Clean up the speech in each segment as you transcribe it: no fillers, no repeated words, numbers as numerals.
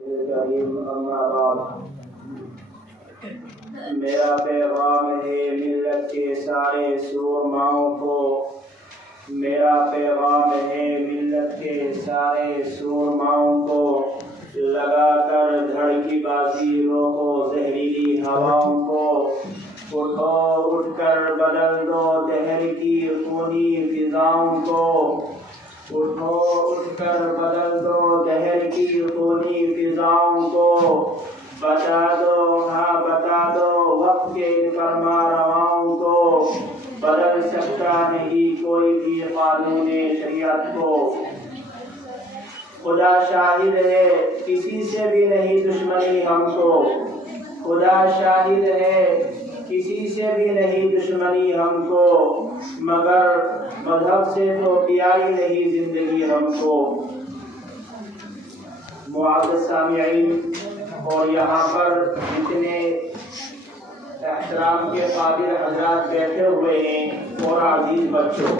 کریم اما بعد، میرا پیغام ہے ملت کے سارے سورماؤں کو، میرا پیغام ہے ملت کے سارے سورماؤں کو، لگا کر دھڑ کی بازی روکو زہریلی ہواؤں کو، اٹھو اٹھ کر بدل دو دہر کی خونی فضاؤں کو، اٹھو اٹھ کر بدل دو دہر کی خونی فضاؤں کو، بتا دو ہاں بتا دو وقت کے ان فرما رواؤں کو، بدل سکتا نہیں کوئی بھی قانون شریعت کو، خدا شاہد ہے کسی سے بھی نہیں دشمنی ہم کو، خدا شاہد ہے کسی سے بھی نہیں دشمنی ہم کو، مگر مذہب سے تو پیاری نہیں زندگی ہم کو۔ معزز سامعین اور یہاں پر جتنے احترام کے قابل حضرات بیٹھے ہوئے ہیں اور عزیز بچوں،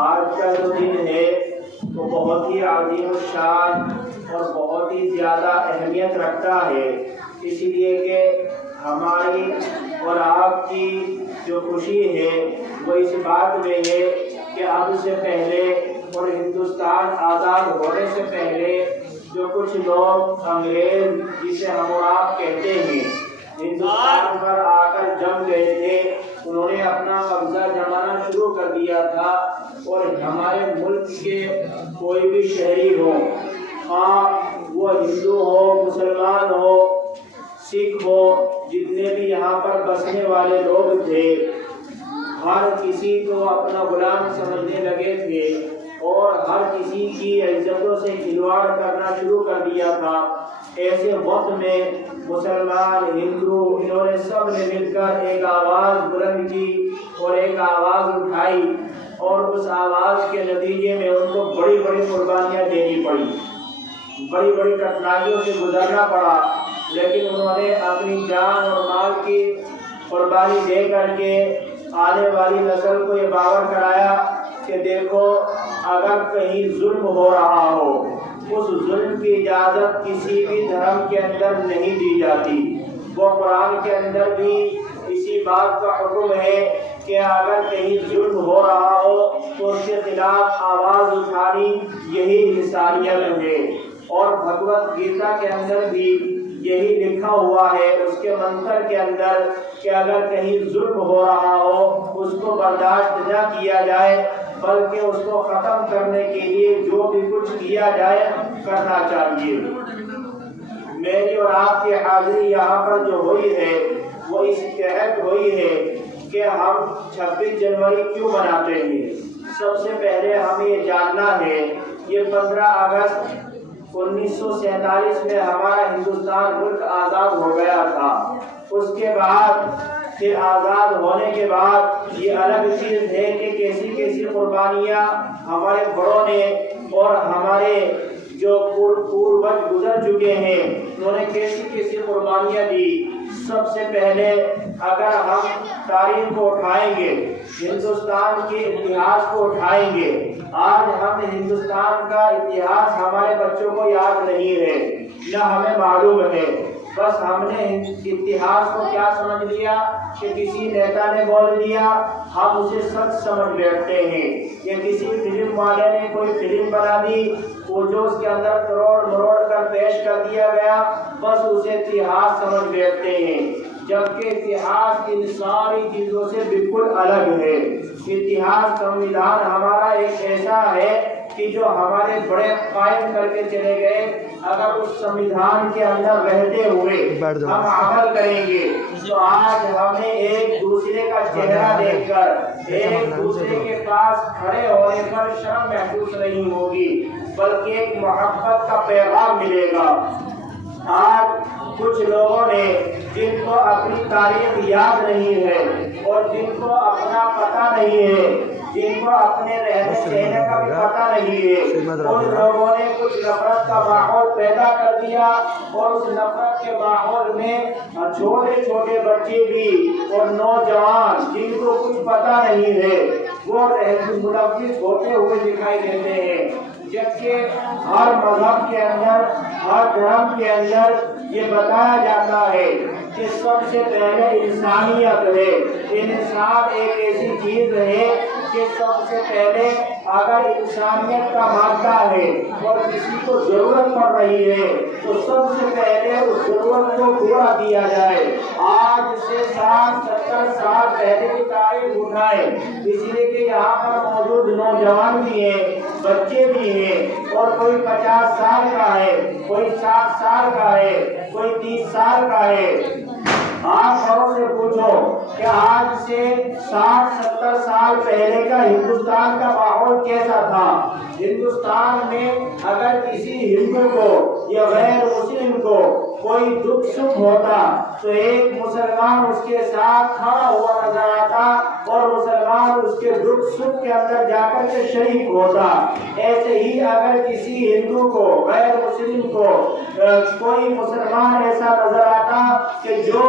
آج کا جو دن ہے وہ بہت ہی عظیم الشان اور بہت ہی زیادہ اہمیت رکھتا ہے، اس لیے کہ ہماری اور آپ کی جو خوشی ہے وہ اس بات میں ہے کہ اب سے پہلے اور ہندوستان آزاد ہونے سے پہلے جو کچھ لوگ انگریز جسے ہم اور آپ کہتے ہیں ہندوستان پر آ کر جم گئے تھے، انہوں نے اپنا قبضہ جمانا شروع کر دیا تھا، اور ہمارے ملک کے کوئی بھی شہری ہو، وہ ہندو ہو مسلمان ہو سکھ ہو، جتنے بھی یہاں پر بسنے والے لوگ تھے، ہر کسی کو اپنا غلام سمجھنے لگے تھے اور ہر کسی کی عزتوں سے کھلواڑ کرنا شروع کر دیا تھا۔ ایسے وقت میں مسلمان ہندو انہوں نے سب نے مل کر ایک آواز بلند کی اور ایک آواز اٹھائی، اور اس آواز کے نتیجے میں ان کو بڑی بڑی قربانیاں دینی پڑی، بڑی بڑی کٹھنائیوں سے گزرنا پڑا، لیکن انہوں نے اپنی جان اور مال کی قربانی دے کر کے آنے والی نسل کو یہ باور کرایا کہ دیکھو اگر کہیں ظلم ہو رہا ہو، اس ظلم کی اجازت کسی بھی دھرم کے اندر نہیں دی جاتی، وہ قرآن کے اندر بھی اسی بات کا حکم ہے کہ اگر کہیں ظلم ہو رہا ہو تو اس کے خلاف آواز اٹھانی یہی انسانیت ہے، اور بھگوت گیتا کے اندر بھی یہی لکھا ہوا ہے اس کے منتر کے اندر کہ اگر کہیں ظلم ہو رہا ہو اس کو برداشت نہ کیا جائے، بلکہ اس کو ختم کرنے کے لیے جو بھی کچھ کیا جائے کرنا چاہیے۔ میری اور آپ کی حاضری یہاں پر جو ہوئی ہے وہ اس تحت ہوئی ہے کہ ہم 26 جنوری کیوں مناتے ہیں۔ سب سے پہلے ہمیں یہ جاننا ہے یہ 15 اگست 1947 میں ہمارا ہندوستان ملک آزاد ہو گیا تھا، اس کے بعد پھر آزاد ہونے کے بعد یہ الگ چیز ہے کہ کیسی کیسی قربانیاں ہمارے بڑوں نے اور ہمارے جو پوروج گزر چکے ہیں انہوں نے کیسی کیسی قربانیاں دی۔ سب سے پہلے اگر ہم تاریخ کو اٹھائیں گے، ہندوستان کے اتہاس کو اٹھائیں گے، آج ہم ہندوستان کا اتہاس ہمارے بچوں کو یاد نہیں ہے، نہ ہمیں معلوم ہے، بس ہم نے اتہاس کو کیا سمجھ لیا کہ کسی نیتا نے بول دیا ہم اسے سچ سمجھ بیٹھتے ہیں، یا کسی فلم والے نے کوئی فلم بنا دی وہ جو اس کے اندر کروڑ مروڑ کر پیش کر دیا گیا بس اسے اتہاس سمجھ بیٹھتے ہیں، جبکہ اتہاس ان ساری چیزوں سے بالکل الگ ہے۔ اتہاس سنویدھان ہمارا ایک ایسا ہے کہ جو ہمارے بڑے قائم کر کے چلے گئے، اگر اس سنویدھان کے اندر رہتے ہوئے ہم عمل کریں گے تو آج ہمیں ایک دوسرے کا چہرہ دیکھ کر ایک دوسرے کے پاس کھڑے ہونے پر شرم محسوس نہیں ہوگی، بلکہ ایک محبت کا پیغام ملے گا۔ آج کچھ لوگوں نے جن کو اپنی تاریخ یاد نہیں ہے اور جن کو اپنا پتہ نہیں ہے، جن کو اپنے رہنے سہنے کا بھی پتہ نہیں ہے، ان لوگوں نے کچھ نفرت کا ماحول پیدا کر دیا، اور اس نفرت کے ماحول میں چھوٹے چھوٹے بچے بھی اور نوجوان جن کو کچھ پتہ نہیں ہے وہ ملوث ہوتے ہوئے دکھائی دیتے ہیں۔ جبکہ ہر مذہب کے اندر، ہر دھرم کے اندر یہ بتایا جاتا ہے کہ سب سے پہلے انسانیت ہے۔ انسان ایک ایسی چیز ہے کہ سب سے پہلے اگر انسانیت کا مادہ ہے اور کسی کو ضرورت پڑ رہی ہے تو سب سے پہلے اس ضرورت کو پورا کیا جائے۔ آج سے 60-70 سال پہلے کی تاریخ اٹھائے، اس لیے کہ یہاں پر موجود نوجوان بھی ہیں، بچے بھی ہیں، اور کوئی 50 سال کا ہے، کوئی 60 سال کا ہے، کوئی 30 سال کا ہے۔ آپ اور سے پوچھو کہ آج سے 60-70 سال پہلے کا ہندوستان کا ماحول کیسا تھا؟ ہندوستان میں اگر کسی ہندو کو یا غیر مسلم کو کوئی دکھ سکھ ہوتا تو ایک مسلمان اس کے ساتھ کھڑا ہوا نظر آتا اور مسلمان اس کے دکھ سکھ کے اندر جا کر کے شریک ہوتا۔ ایسے ہی اگر کسی ہندو کو، غیر مسلم کو کوئی مسلمان ایسا نظر آتا کہ جو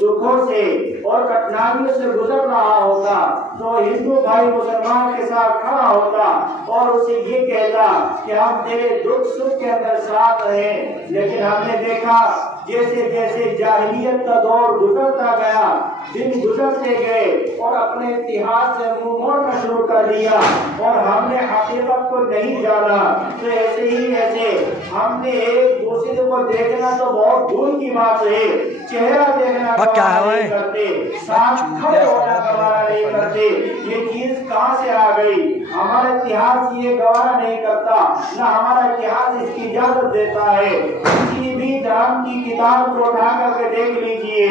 دکھوں سے اور کٹھنائیوں سے گزر رہا ہوتا تو ہندو بھائی مسلمان کے ساتھ کھڑا ہوتا اور اسے یہ کہتا کہ ہم تیرے دکھ سکھ کے اندر ساتھ ہیں۔ لیکن ہم نے دیکھا جیسے جیسے جاہلیت کا دور گزرتا گیا، دن گزرتے گئے اور اپنے اتحاد سے منہ موڑنا شروع کر دیا اور ہم نے حقیقت کو نہیں جانا، تو ایسے ہی ایسے ہم نے ایک دوسرے کو دیکھنا تو بہت دور کی بات ہے، چہرہ دیکھنا گوارا نہیں کرتے، ساتھ کھڑے ہونا گوارا نہیں کرتے۔ یہ چیز کہاں سے آ گئی؟ ہمارا اتحاد یہ گوارا نہیں کرتا، نہ ہمارا اتحاد اس کی اجازت دیتا ہے۔ کسی بھی دھرم کی کتاب کو اٹھا کر کے دیکھ لیجئے،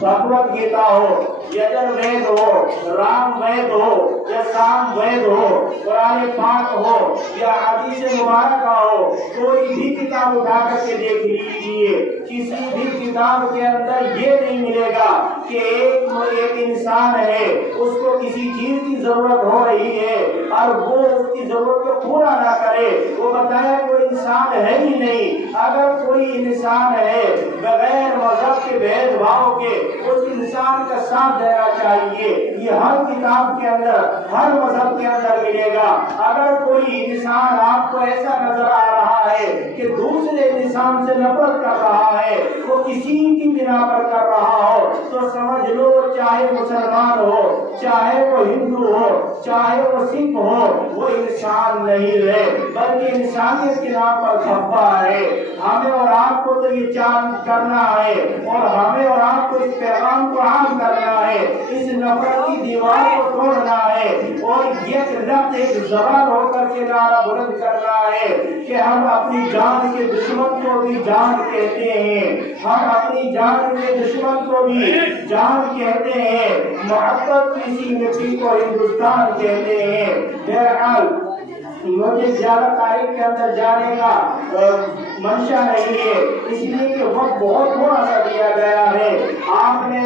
بھگوت گیتا ہو، یجر وید ہو، رام وید ہو یا سام وید ہو، قرآن پاک ہو یا حدیث مبارکہ ہو، کوئی بھی کتاب اٹھا کر کے دیکھ لیجئے، کسی بھی کتاب کے اندر یہ نہیں ملے گا کہ ایک انسان ہے، اس کو کسی چیز کی ضرورت ہو رہی ہے اور وہ اس کی ضرورت کو پورا نہ کرے۔ وہ بتایا کوئی انسان ہے ہی نہیں۔ اگر کوئی انسان ہے بغیر مذہب کے بھید بھاؤ کے، اس انسان کا ساتھ دینا چاہیے۔ یہ ہر کتاب کے اندر، ہر مذہب کے اندر ملے گا۔ اگر کوئی انسان آپ کو ایسا نظر آ رہا ہے کہ دوسرے انسان سے نفرت کر رہا ہے، وہ کسی کی بنا پر کر رہا ہو، تو سمجھ لو چاہے مسلمان ہو، چاہے وہ ہندو ہو، چاہے وہ سکھ ہو، وہ انسان نہیں ہے بلکہ انسانیت کے نام پر دھبا ہے۔ ہمیں اور آپ کو تو یہ چاند کرنا ہے اور ہمیں اور آپ کو اس پیغام کو عام کرنا ہے، اس نفرت کی دیوار کو توڑنا ہے اور ایک لفظ ایک زبان ہو کر کے نعرہ بلند کرنا ہے کہ ہم اپنی جان کے دشمن کو بھی جان کہتے ہیں، ہم اپنی جان کے دشمن کو بھی جان کہتے ہیں، محبت کسی مٹی کو ہندوستان کہتے ہیں۔ بہرحال مجھے زیادہ تاریخ کے اندر جانے کا منشا نہیں ہے، اس لیے کہ وقت بہت تھوڑا سا دیا گیا ہے۔ آپ نے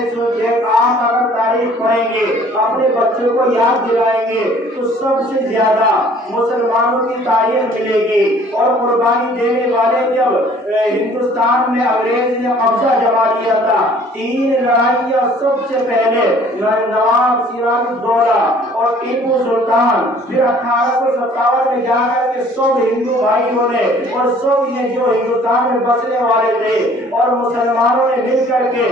آپ اگر تاریخ پڑھیں گے، اپنے بچوں کو یاد دلائیں گے تو سب سے زیادہ مسلمانوں کی تاریخ ملے گی۔ اور قربانی دینے والے جب ہندوستان میں انگریز نے قبضہ جما لیا تھا، 3 لڑائیاں سب سے پہلے نواب سراج الدولہ اور ٹیپو سلطان، پھر 1857 میں جا کر کے سب ہندو بھائیوں نے اور سب نے جو ہندوستان میں بسنے والے تھے اور مسلمانوں نے مل کر کے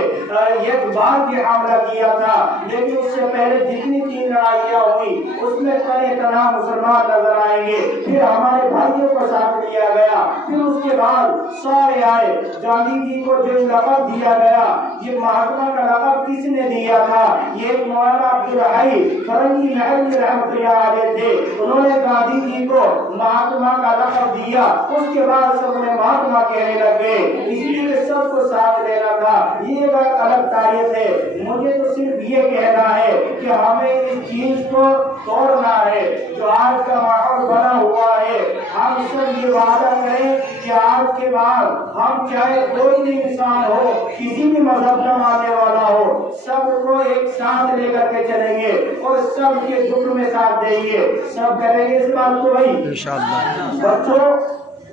ایک بار بھی حملہ کیا تھا۔ لیکن اس سے پہلے جتنی 3 لڑائیاں ہوئی اس میں تنے تنہا مسلمان نظر آئیں گے، پھر ہمارے بھائیوں کو ساتھ لیا گیا، پھر اس کے بعد سارے آئے۔ گاندھی جی کو جو لقب دیا گیا، یہ مہاتما کا لقب کس نے دیا تھا؟ یہ مولانا عبدالحی فرنگی محلی رحمۃ اللہ علیہ تھے، انہوں نے گاندھی جی کو مہاتما کا لقب دیا۔ اس کے بعد سب نے مہاتما کہنے لگے، اس لیے سب کو ساتھ لینا تھا۔ یہ ایک الگ تاریخ ہے۔ مجھے تو صرف یہ کہنا ہے کہ ہمیں اس چیز کو توڑنا ہے جو آج کا ماحول بنا ہوا ہے۔ ہم سب یہ وعدہ کریں کہ آج کے بعد ہم چاہے کوئی بھی انسان ہو، کسی بھی مذہب کا ماننے والا ہو، سب کو ایک ساتھ لے کر کے چلیں گے اور سب کے دکھ میں ساتھ دیں گے۔ سب کریں گے اس بات کو بھائی انشاءاللہ۔ بچوں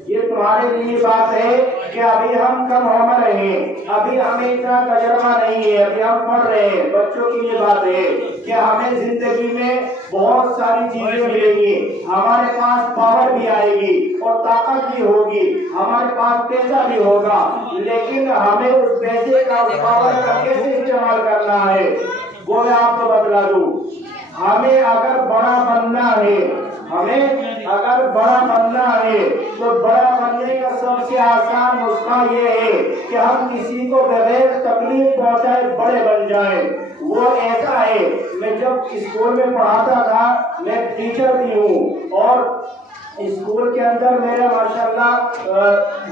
یہ تمہارے لیے بات ہے کہ ابھی ہم کم عمر ہیں، ابھی ہمیں اتنا تجربہ نہیں ہے، ابھی ہم پڑھ رہے ہیں۔ بچوں کے لیے بات ہے کہ ہمیں زندگی میں بہت ساری چیزیں ملیں گی، ہمارے پاس پاور بھی آئے گی اور طاقت بھی ہوگی، ہمارے پاس پیسہ بھی ہوگا، لیکن ہمیں اس پیسے کا، اس پاور کا کیسے استعمال کرنا ہے وہ میں آپ کو بتلا دوں۔ ہمیں اگر بڑا بننا ہے، تو بڑا بننے کا سب سے آسان نسخہ یہ ہے کہ ہم کسی کو بغیر تکلیف پہنچائے بڑے بن جائیں۔ وہ ایسا ہے، میں جب اسکول میں پڑھاتا تھا، میں ٹیچر بھی ہوں، اور اسکول کے اندر میرا ماشاءاللہ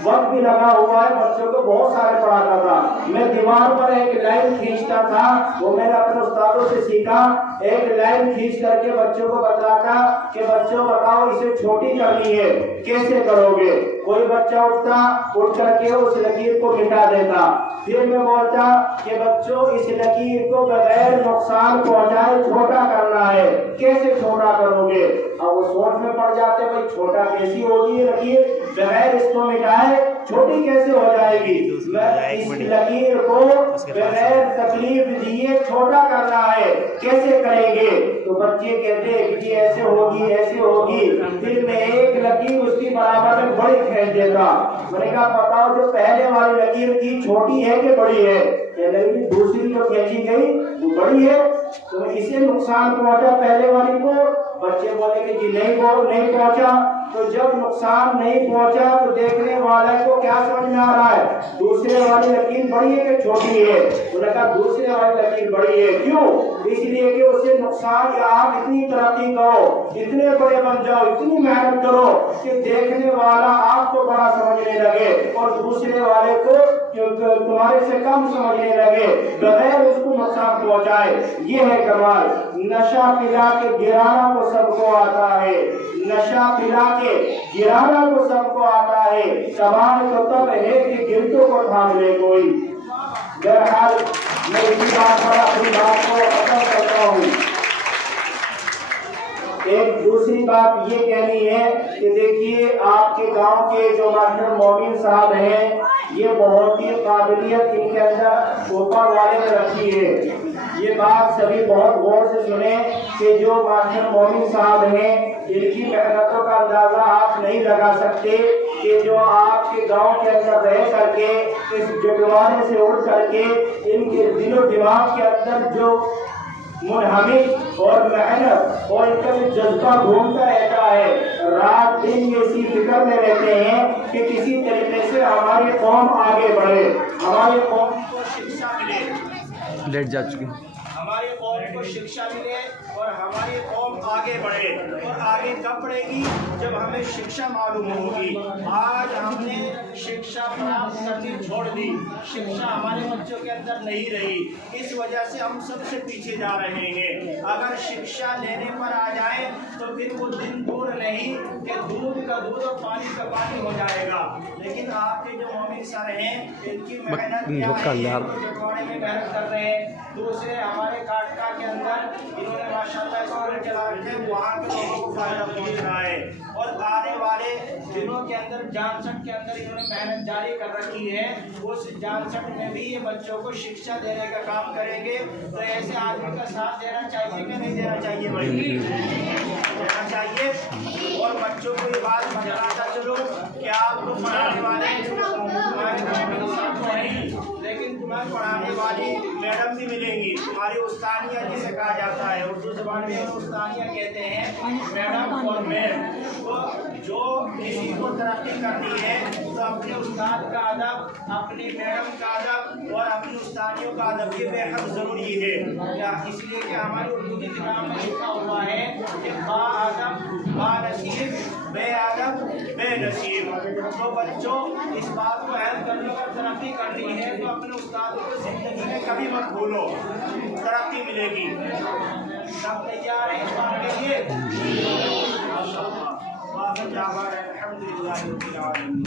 وقت بھی لگا ہوا ہے، بچوں کو بہت سارے پڑھاتا تھا۔ میں دیوار پر ایک لائن کھینچتا تھا، وہ میں نے اپنے استادوں سے سیکھا، ایک لائن کھینچ کر کے بچوں کو بتاتا کہ بچوں بتاؤ اسے چھوٹی کرنی ہے، کیسے کرو گے؟ کوئی بچہ اٹھ کر کے اس لکیر کو مٹا دیتا، پھر میں بولتا کہ بچوں اس لکیر کو بغیر نقصان پہنچائے چھوٹا کرنا ہے، کیسے چھوٹا کرو گے؟ اب وہ سوچ میں پڑ جاتے بھائی چھوٹا کیسی ہوگی یہ لکیر، بغیر اس کو مٹائے چھوٹی کیسے ہو جائے گی؟ اس لکیر کو بغیر تکلیف دیے چھوٹا کرنا ہے، کیسے کریں گے؟ تو بچے کہتے ہیں کہ ایسے ہوگی ایسے ہوگی، پھر میں ایک لکیر اس کی برابر میں بڑی کھینچ دیتا۔ میں نے کہا بتاؤ جو پہلے والی لکیر کی چھوٹی ہے کہ بڑی ہے؟ کہنے لگی دوسری جو کھینچی گئی وہ بڑی ہے، تو اسے نقصان پہنچا پہلے والی کو؟ بچے بولے کہ جی نہیں پہنچا۔ تو جب نقصان نہیں پہنچا تو دیکھنے والے کو کیا سمجھ میں آ رہا ہے؟ دوسرے والی لکیر بڑی ہے کہ چھوٹی ہے؟ انہوں نے کہا دوسرے والی لکیر بڑی ہے۔ کیوں؟ اس لیے کہ اسے نقصان، یا آپ اتنی ترقی کرو، اتنے بڑے بن جاؤ، اتنی محنت کرو کہ دیکھنے والا آپ کو بڑا سمجھنے لگے اور دوسرے والے کو تمہارے سے کم سمجھنے لگے، بغیر اس کو نقصان پہنچائے۔ یہ ہے کمال۔ نشہ پلا کے گرانا تو سب کو آتا ہے، نشہ پلا کے گرانا تو سب کو آتا ہے، کمال تو تب ہے کہ گرتوں کو تھام لے کوئی۔ بہرحال میں اسی بات پر اپنی بات کو ختم کرتا ہوں۔ ایک دوسری بات یہ کہنی ہے کہ دیکھیے آپ کے گاؤں کے جو ماسٹر مومن صاحب ہیں، یہ بہت ہی قابلیت ان کے اندر اوپر والے نے رکھی ہے۔ یہ بات سبھی بہت غور سے سنیں کہ جو ماسٹر مومن صاحب ہیں، ان کی محنتوں کا اندازہ آپ نہیں لگا سکتے کہ جو آپ کے گاؤں کے اندر رہ کر کے اس جٹوانے سے اٹھ کر کے ان کے دل و دماغ کے اندر جو منہمک اور محنت اور ان کا جو جذبہ گھومتا رہتا ہے، رات دن یہ اسی فکر میں رہتے ہیں کہ کسی طریقے سے ہماری قوم آگے بڑھے، ہماری قوم کو شکشا ملے، لیٹ جا چکے، ہماری قوم کو شکشا ملے اور ہماری قوم آگے بڑھے۔ اور آگے کب بڑھے گی؟ جب ہمیں شکشا معلوم ہوگی۔ آج ہم نے شکشا پراپت کرنی چھوڑ دی، شکشا ہمارے بچوں کے اندر نہیں رہی، اس وجہ سے ہم سب سے پیچھے جا رہے ہیں۔ اگر شکشا لینے پر آ جائیں تو پھر وہ دن دور نہیں کہ دودھ کا دودھ اور پانی کا پانی ہو جائے گا۔ لیکن آپ کے جو مومن سر ہیں، ان کی محنت کیا ہے؟ جٹواڑے میں محنت کر رہے ہیں، دوسرے ہمارے کاٹکا کے اندر انہوں نے ماشاءاللہ اسکول چلا رکھے ہیں، وہاں کے لوگوں کو فائدہ پہنچ رہا ہے۔ اور آنے والے دنوں کے اندر جانسٹ کے اندر انہوں نے محنت جاری کر رکھی ہے، اس جانسٹ میں بھی یہ بچوں کو شکشا دینے کا کام کریں گے۔ تو ایسے آدمی کا ساتھ دینا چاہیے کہ نہیں دینا چاہیے بھائی؟ دینا چاہیے۔ اور بچوں کو یہ بات بتلاتا چلو کہ آپ کو پڑھانے والے لیکن تمہیں پڑھانے والی میڈم بھی ملیں گی، تمہاری استانیہ جسے کہا جاتا ہے، اردو زبان میں استانیہ کہتے ہیں میڈم اور میم۔ تو جو کسی کو ترقی کرنی ہے تو اپنے استاد کا ادب، اپنی میڈم کا ادب اور اپنی استانیوں کا ادب یہ بے حد ضروری ہے۔ اس لیے کہ ہماری اردو کی کتاب میں لکھا ہوا ہے کہ با ادب با نصیب، بے ادب بے نصیب۔ تو بچوں اس بات کو اہم کرنے اور ترقی کرنی ہے تو اپنے استادوں کو زندگی میں کبھی مت بھولو، ترقی ملے گی۔ سب تیار ہیں اس بات کے لیے؟ ماشاءاللہ۔ الحمد للہ رب العالمین۔